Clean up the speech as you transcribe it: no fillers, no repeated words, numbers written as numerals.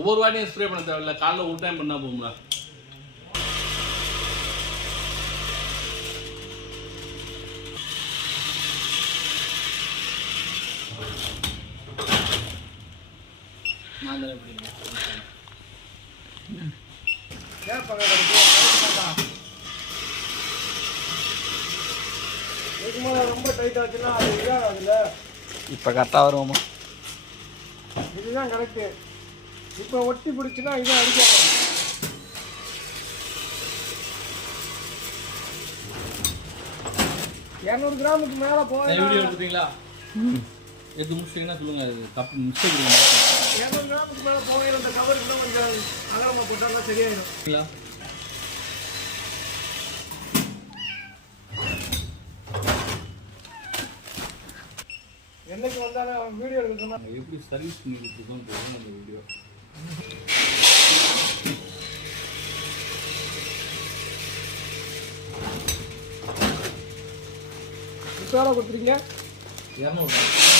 ஒவ்வொரு வாட்டியும் ஸ்ப்ரே பண்ண தேவையில்ல, காலைல ஒரு டைம் பண்ணால் போகும்ல. ரொம்ப டைட் ஆச்சுன்னா அது இதாகாதுல்ல. இப்போ கரெக்டாக வருவோமா? இதுதான் கரெக்டு. இப்போ ஒட்டி பிடிச்சுன்னா இதை அடிக்காது. 200 கிராமுக்கு மேலே போய் வீடியோ எடுத்துட்டீங்களா? எது முடிச்சிட்டிங்கன்னா சொல்லுங்கள். அது கப்பு மிஸ்டேக் 200 கிராமுக்கு மேலே போகையில் அந்த கவருக்கு கொஞ்சம் அகலமாக போட்டால் சரியாயிடும். என்னைக்கு வந்தாலும் வீடியோ எடுக்க சொன்னா எப்படி சர்வீஸ் பண்ணி கொடுத்துருக்கோம் போதும் அந்த வீடியோ. இப்போ கொடுத்துருக்கீங்க 200.